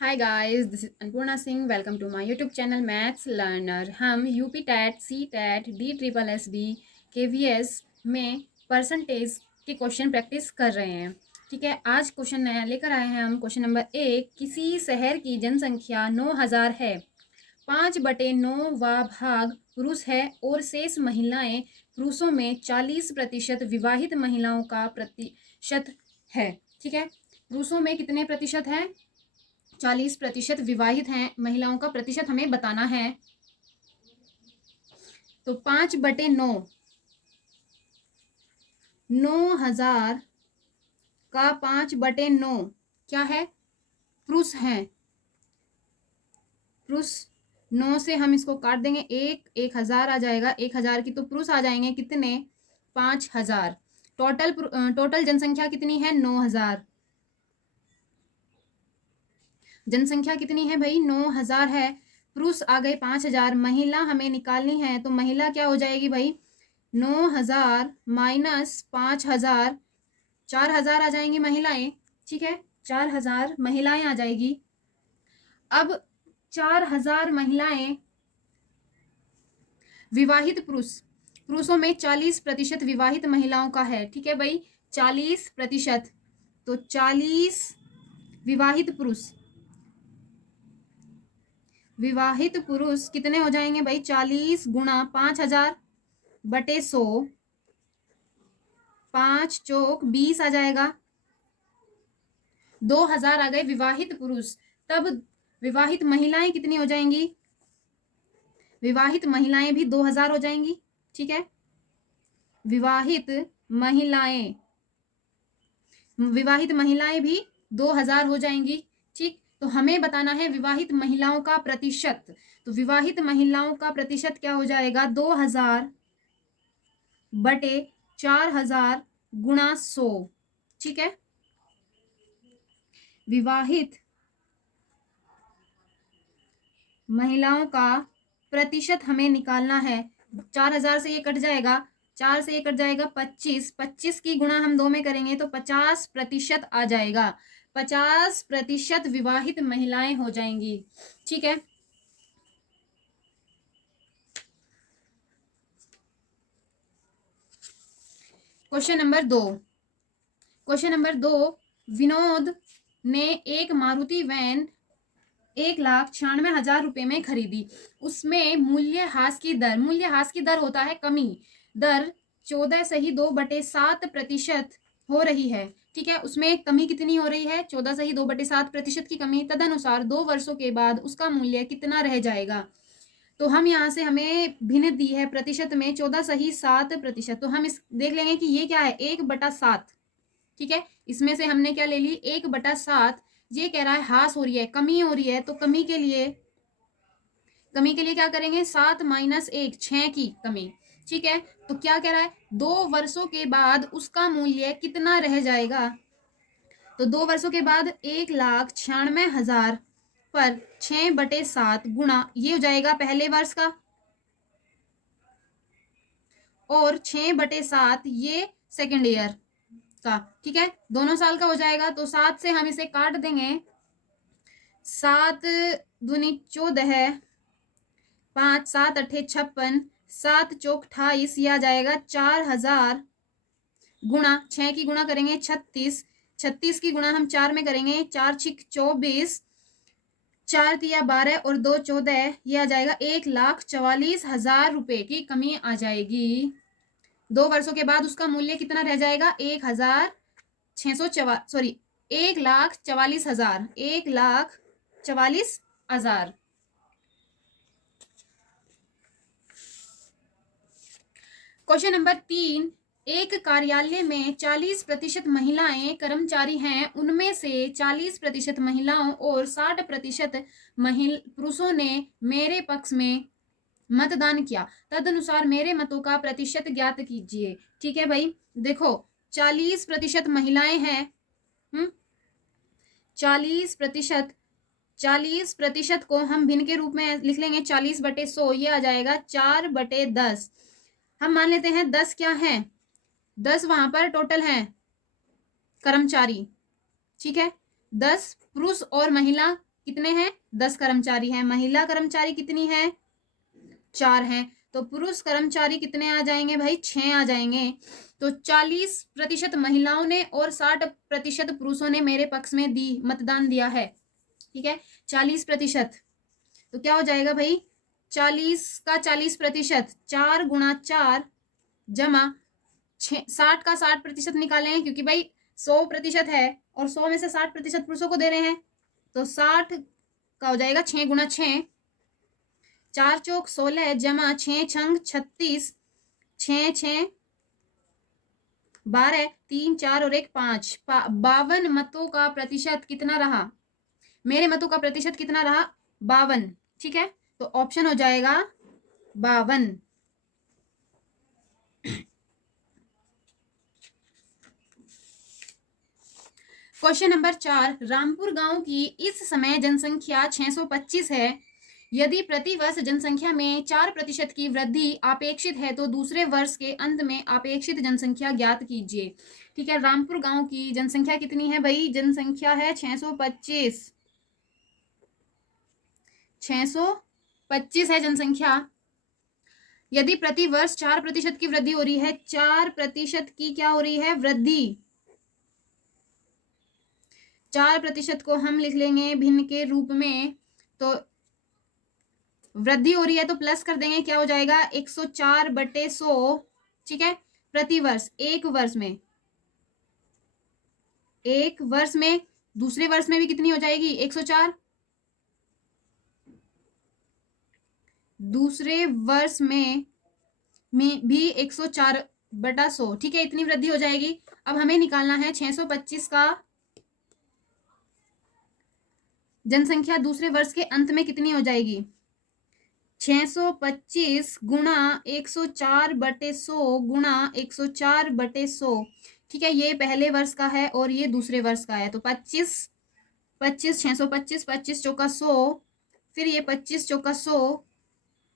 Hi guys, this is Annapurna Singh. Welcome to my YouTube channel maths learner. हम UP TET, C TET, D triple S B, KVS में percentage के question practice कर रहे हैं। ठीक है, आज क्वेश्चन नया लेकर आए हैं हम। क्वेश्चन नंबर 1, किसी शहर की जनसंख्या 9000 है। 5/9 भाग पुरुष है और शेष महिलाएं। पुरुषों में 40% विवाहित महिलाओं का प्रतिशत है। ठीक है, पुरुषों में कितने प्रतिशत है? 40% विवाहित हैं। महिलाओं का प्रतिशत हमें बताना है। तो 5/9, 9000 का 5/9 क्या है? पुरुष हैं। पुरुष 9 से हम इसको काट देंगे, 1000 आ जाएगा। 1000 की तो पुरुष आ जाएंगे कितने? 5000। टोटल जनसंख्या कितनी है? 9000। जनसंख्या कितनी है भाई? 9000 है। पुरुष आ गए 5000, महिला हमें निकालनी है। तो महिला क्या हो जाएगी भाई? 9000 माइनस 5000, 4000 आ जाएंगी महिलाएं। ठीक है, 4000 महिलाएं आ जाएगी। अब 4000 महिलाएं, विवाहित पुरुष, पुरुषों में 40% विवाहित महिलाओं का है। ठीक है भाई, 40%। तो 40 विवाहित पुरुष, विवाहित पुरुष कितने हो जाएंगे भाई? 40 गुणा 5000/100, 5 चौक 20 आ जाएगा। 2000 आ गए विवाहित पुरुष। तब विवाहित महिलाएं कितनी हो जाएंगी? विवाहित महिलाएं भी 2000 हो जाएंगी। ठीक है, विवाहित महिलाएं, विवाहित महिलाएं भी 2000 हो जाएंगी। ठीक, तो हमें बताना है विवाहित महिलाओं का प्रतिशत। तो विवाहित महिलाओं का प्रतिशत क्या हो जाएगा? 2000/4000 गुणा 100। ठीक है, विवाहित महिलाओं का प्रतिशत हमें निकालना है। 4000 से ये कट जाएगा, 4 से ये कट जाएगा, 25, 25 की गुणा हम 2 में करेंगे तो 50% आ जाएगा। 50% विवाहित महिलाएं हो जाएंगी। ठीक है, question number 2। Question number 2, Vinod ने एक मारुति वैन 1,96,000 रुपए में खरीदी। उसमें मूल्यह्रास की दर, मूल्यह्रास की दर होता है कमी दर, 14/2/7% हो रही है। ठीक है, उसमें कमी कितनी हो रही है? 14/2/7% की कमी। तदनुसार 2 वर्षों के बाद उसका मूल्य कितना रह जाएगा? तो हम यहाँ से, हमें भिन्न दी है प्रतिशत में 14/7%। तो हम इस देख लेंगे कि ये क्या है? 1/7। ठीक है, इसमें से हमने क्या ले ली? 1/7। ये कह रहा है ह्रास हो रही है, कमी हो रही है। तो कमी के लिए क्या करेंगे? 7 माइनस 1, 6 की कमी। ठीक है, तो क्या कह रहा है? 2 वर्षों के बाद उसका मूल्य कितना रह जाएगा? तो 2 वर्षों के बाद 1,96,000 पर 6/7 गुणा, ये हो जाएगा पहले वर्ष का, और 6/7 ये सेकेंड ईयर का। ठीक है, दोनों साल का हो जाएगा। तो 7 से हम इसे काट देंगे, 7 दूनी 14, 5 7 8 56, 7 चौक 28, यह आ जाएगा 4000 गुणा 6 की गुणा करेंगे 36, 36 की गुणा हम 4 में करेंगे, 4 6 24, 4 तिया 12 और 2 14, यह आ जाएगा 1,44,000 रुपए की कमी आ जाएगी। 2 वर्षों के बाद उसका मूल्य कितना रह जाएगा? 1,44,000, 1,44,000। क्वेश्चन नंबर 3, एक कार्यालय में 40% महिलाएं कर्मचारी हैं। उनमें से 40% महिलाओं और 60% पुरुषों ने मेरे पक्ष में मतदान किया। तदनुसार मेरे मतों का प्रतिशत ज्ञात कीजिए। ठीक है भाई, देखो 40% महिलाएं हैं। 40%, 40% को हम भिन्न के रूप में लिख लेंगे, 40/100, ये आ जाएगा 4/10। हम मान लेते हैं 10 क्या है? 10 वहां पर टोटल हैं कर्मचारी। ठीक है, 10 पुरुष और महिला कितने हैं? 10 कर्मचारी हैं। महिला कर्मचारी कितनी है? 4 हैं। तो पुरुष कर्मचारी कितने आ जाएंगे भाई? 6 आ जाएंगे। तो 40% महिलाओं ने और 60% पुरुषों ने मेरे पक्ष में मतदान दिया है। ठीक है, 40%। तो क्या हो जाएगा भाई? 40 का 40%, 4 गुणा 4 जमा 60 का 60% निकालें, क्योंकि भाई 100% है और 100 में से 60% पुरुषों को दे रहे हैं, तो 60 का हो जाएगा 6 गुणा 6, 4 चौक 16 जमा 6 छंग 36, 6 6 12, 3 4 और 1 5, 52 मतों का प्रतिशत कितना रहा? मेरे मतों का प्रतिशत कितना रहा? 52। ठीक है, तो ऑप्शन हो जाएगा 52। क्वेश्चन नंबर 4, रामपुर गांव की इस समय जनसंख्या 625 है। यदि प्रतिवर्ष जनसंख्या में 4% की वृद्धि अपेक्षित है तो दूसरे वर्ष के अंत में अपेक्षित जनसंख्या ज्ञात कीजिए। ठीक है, रामपुर गांव की जनसंख्या कितनी है भाई? जनसंख्या है 625। 625 है जनसंख्या। यदि प्रति वर्ष 4% की वृद्धि हो रही है, 4% की क्या हो रही है? वृद्धि। 4% को हम लिख लेंगे भिन्न के रूप में, तो वृद्धि हो रही है तो प्लस कर देंगे, क्या हो जाएगा? 104/100। ठीक है, प्रति वर्ष। एक वर्ष में, एक वर्ष में, दूसरे वर्ष में भी कितनी हो जाएगी? 104। दूसरे वर्ष में भी 104/100। ठीक है, इतनी वृद्धि हो जाएगी। अब हमें निकालना है 625 का जनसंख्या दूसरे वर्ष के अंत में कितनी हो जाएगी? 625 गुणा 104/100 गुणा 104/100। ठीक है, ये पहले वर्ष का है और ये दूसरे वर्ष का है, तो 25 25 625, 25 चौका 100, फिर ये 25 चौका 100,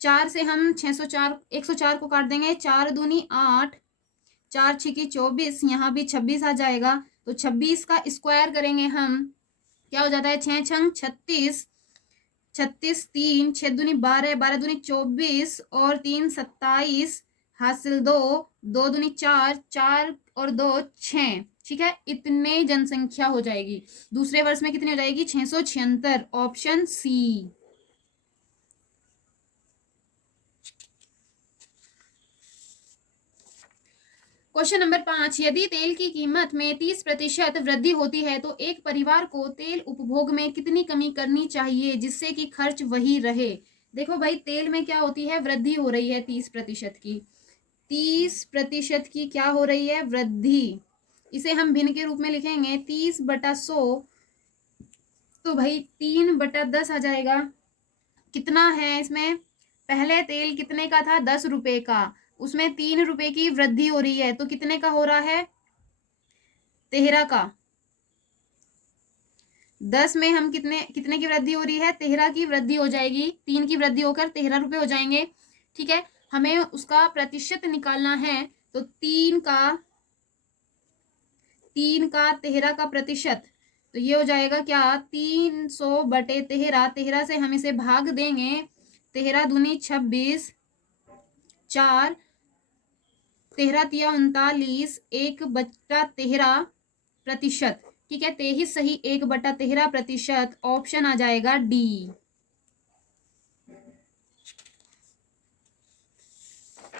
4 से हम 604 104 को काट देंगे, 4 दूनी 8, 4 छिकी 24, यहाँ भी 26 आ जाएगा, तो 26 का स्क्वायर करेंगे हम, क्या हो जाता है? 6 छंग 36, 36 3 6 दूनी 12, 12 दूनी 24 और 3 27, हासिल 2, 2 दूनी 4, 4 और 2 6। ठीक है, इतने जनसंख्या हो जाएगी। दूसरे वर्ष में कितनी हो जाएगी? 676। Option C. क्वेश्चन नंबर 5, यदि तेल की कीमत में 30% वृद्धि होती है तो एक परिवार को तेल उपभोग में कितनी कमी करनी चाहिए जिससे कि खर्च वही रहे? देखो भाई, तेल में क्या होती है? वृद्धि हो रही है 30% की। 30% की क्या हो रही है? वृद्धि। इसे हम भिन्न के रूप में लिखेंगे 30/100, तो भाई 3/10 आ जाएगा। कितना है इसमें? पहले तेल कितने का था? 10 रुपए का, उसमें 3 रुपए की वृद्धि हो रही है, तो कितने का हो रहा है? 13 का। 10 में हम कितने कितने की वृद्धि हो रही है? 13 की वृद्धि हो जाएगी। 3 की वृद्धि होकर 13 रुपए हो जाएंगे। ठीक है, हमें उसका प्रतिशत निकालना है, तो 3 का 13 का प्रतिशत, तो ये हो जाएगा क्या? 300/13। 13 से हम इसे भाग देंगे, 13 दूनी 26, 4, 13 तिया 39, 1/13%। ठीक है, 23 सही 1/13%। ऑप्शन आ जाएगा डी।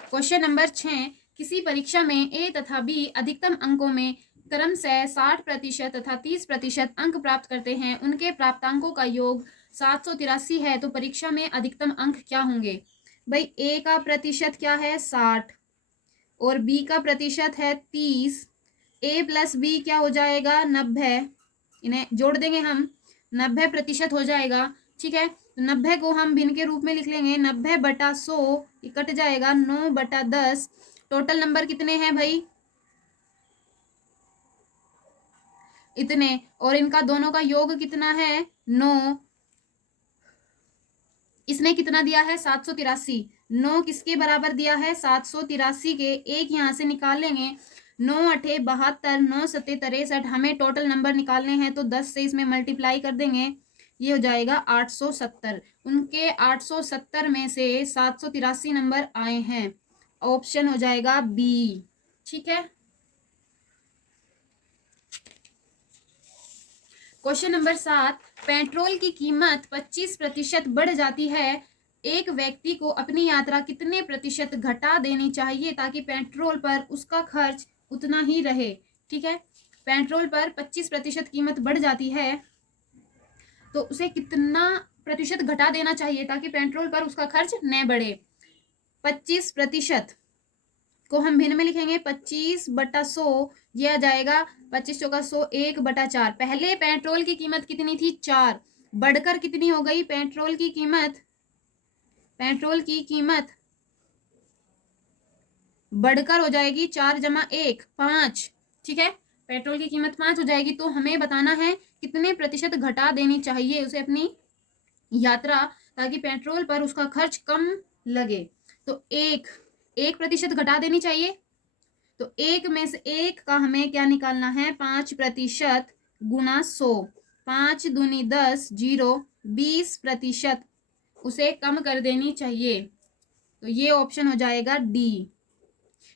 क्वेश्चन नंबर 6, किसी परीक्षा में ए तथा बी अधिकतम अंकों में क्रमशः 60% तथा 30% अंक प्राप्त करते हैं, उनके प्राप्तांकों का योग 783 है, तो परीक्षा में अधिकतम अंक क्या होंगे? भाई, ए का प्रतिशत क्या है? 60 और बी का प्रतिशत है 30। ए प्लस बी क्या हो जाएगा? 90। इन्हें जोड़ देंगे हम, 90% हो जाएगा। ठीक है, 90 को हम भिन्न के रूप में लिख लेंगे, 90/100 कट जाएगा, 9/10। टोटल नंबर कितने हैं भाई? इतने, और इनका दोनों का योग कितना है? 9। इसने कितना दिया है? 783। 9 किसके बराबर दिया है? 783 के। एक यहां से निकाल लेंगे, 9 8 72, 9 7 63। हमें टोटल नंबर निकालने हैं, तो 10 से इसमें मल्टीप्लाई कर देंगे, ये हो जाएगा 870। उनके 870 में से 783 नंबर आए हैं। ऑप्शन हो जाएगा बी। ठीक है। क्वेश्चन नंबर 7, पेट्रोल की कीमत 25% बढ़ जाती है, एक व्यक्ति को अपनी यात्रा कितने प्रतिशत घटा देनी चाहिए ताकि पेट्रोल पर उसका खर्च उतना ही रहे। ठीक है, पेट्रोल पर 25% कीमत बढ़ जाती है तो उसे कितना प्रतिशत घटा देना चाहिए ताकि पेट्रोल पर उसका खर्च न बढ़े। 25% को हम भिन्न में लिखेंगे, 25/100 ये आ जाएगा 25 चौका 100, 1/4। पहले पेट्रोल की कीमत कितनी थी? 4, बढ़कर कितनी हो गई पेट्रोल की कीमत? पेट्रोल की कीमत बढ़कर हो जाएगी 4 जमा 1, 5। ठीक है, पेट्रोल की कीमत 5 हो जाएगी। तो हमें बताना है कितने प्रतिशत घटा देनी चाहिए उसे अपनी यात्रा ताकि पेट्रोल पर उसका खर्च कम लगे। तो 1% घटा देनी चाहिए। तो 1 में से 1 का हमें क्या निकालना है? 5% गुना 100, 5 दूनी 10, 0, 20% उसे कम कर देनी चाहिए। तो ये ऑप्शन हो जाएगा डी,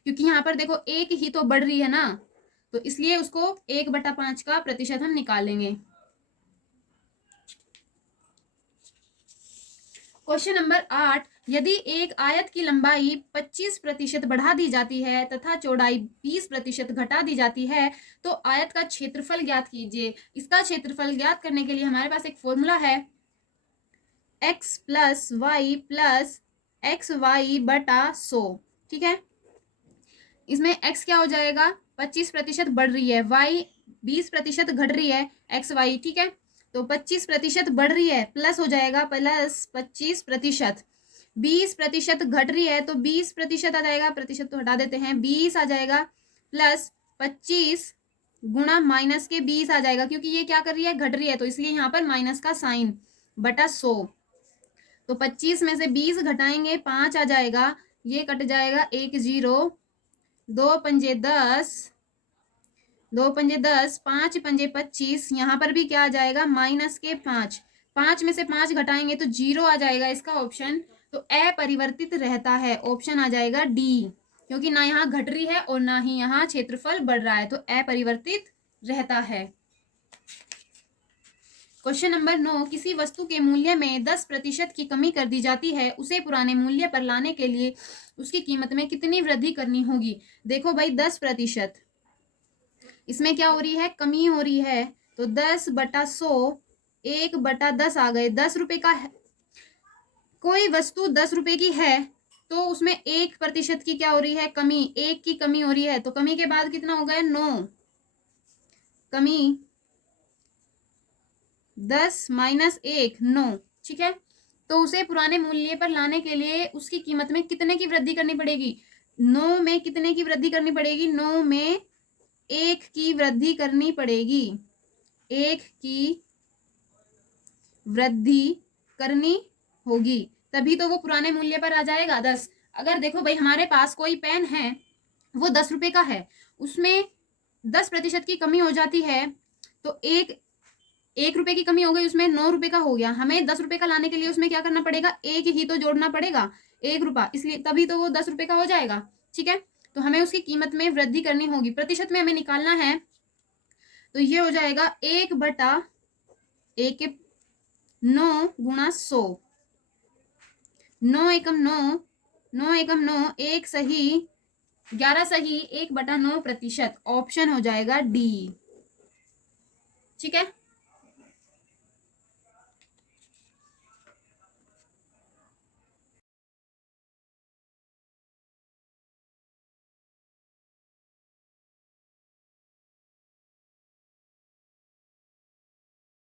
क्योंकि यहाँ पर देखो 1 ही तो बढ़ रही है ना, तो इसलिए उसको 1/5 का प्रतिशत हम निकालेंगे। क्वेश्चन नंबर 8, यदि एक आयत की लंबाई 25% बढ़ा दी जाती है तथा चौड़ाई 20% घटा दी जाती है तो आयत का क्षेत्रफल ज्ञात कीजिए। इसका क्षेत्रफल ज्ञात करने के लिए हमारे पास एक फॉर्मूला है, x + y + xy/100। ठीक है, इसमें x क्या हो जाएगा? 25% बढ़ रही है, y 20% घट रही है, xy। ठीक है, तो 25% बढ़ रही है प्लस हो जाएगा प्लस 25%, 20% घट रही है तो 20% आ जाएगा, प्रतिशत तो हटा देते हैं, 20 आ जाएगा प्लस 25 गुणा माइनस के 20 आ जाएगा, क्योंकि ये क्या कर रही है? घट रही है, तो इसलिए यहाँ पर माइनस का साइन बटा 100। तो 25 में से 20 घटाएंगे 5 आ जाएगा, ये कट जाएगा 1 0, 2 पंजे 10, 2 पंजे 10, 5 पंजे 25। यहाँ पर भी क्या आ जाएगा? माइनस के 5, 5 में से 5 घटाएंगे तो 0 आ जाएगा इसका ऑप्शन। तो अपरिवर्तित रहता है, ऑप्शन आ जाएगा डी, क्योंकि ना यहाँ घट रही है और ना ही यहाँ क्षेत्रफल बढ़ रहा है, तो अपरिवर्तित रहता है। क्वेश्चन नंबर 9, किसी वस्तु के मूल्य में 10% की कमी कर दी जाती है, उसे पुराने मूल्य पर लाने के लिए उसकी कीमत में कितनी वृद्धि करनी होगी? देखो भाई 10%, इसमें क्या हो रही है? कमी हो रही है, तो 10/100, 1/10 आ गए। 10 रुपए का है, कोई वस्तु 10 रुपए की है तो उसमें 1% की क्या हो रही है? कमी, 1 की कमी हो रही है, तो कमी के बाद कितना हो गया? 9, कमी 10 माइनस 1, 9। ठीक है, तो उसे पुराने मूल्य पर लाने के लिए उसकी कीमत में कितने की वृद्धि करनी पड़ेगी? 9 में कितने की वृद्धि करनी पड़ेगी? 9 में 1 की वृद्धि करनी पड़ेगी, 1 की वृद्धि करनी होगी, तभी तो वो पुराने मूल्य पर आ जाएगा 10। अगर देखो भाई हमारे पास कोई पेन है, वो 10 रुपए का है, उसमें 10% की कमी हो जाती है, तो 1 रुपए की कमी हो गई, उसमें 9 रुपए का हो गया। हमें 10 रुपए का लाने के लिए उसमें क्या करना पड़ेगा? 1 ही तो जोड़ना पड़ेगा, 1 रुपया, इसलिए तभी तो वो 10 रुपए का हो जाएगा। ठीक है, तो हमें उसकी कीमत में वृद्धि करनी होगी, प्रतिशत में हमें निकालना है, तो ये हो जाएगा 1/1 9 गुणा 100, 9 एकम 9, 9 एकम 9, 1 सही 11 सही, 1/9%, ऑप्शन हो जाएगा डी। ठीक है।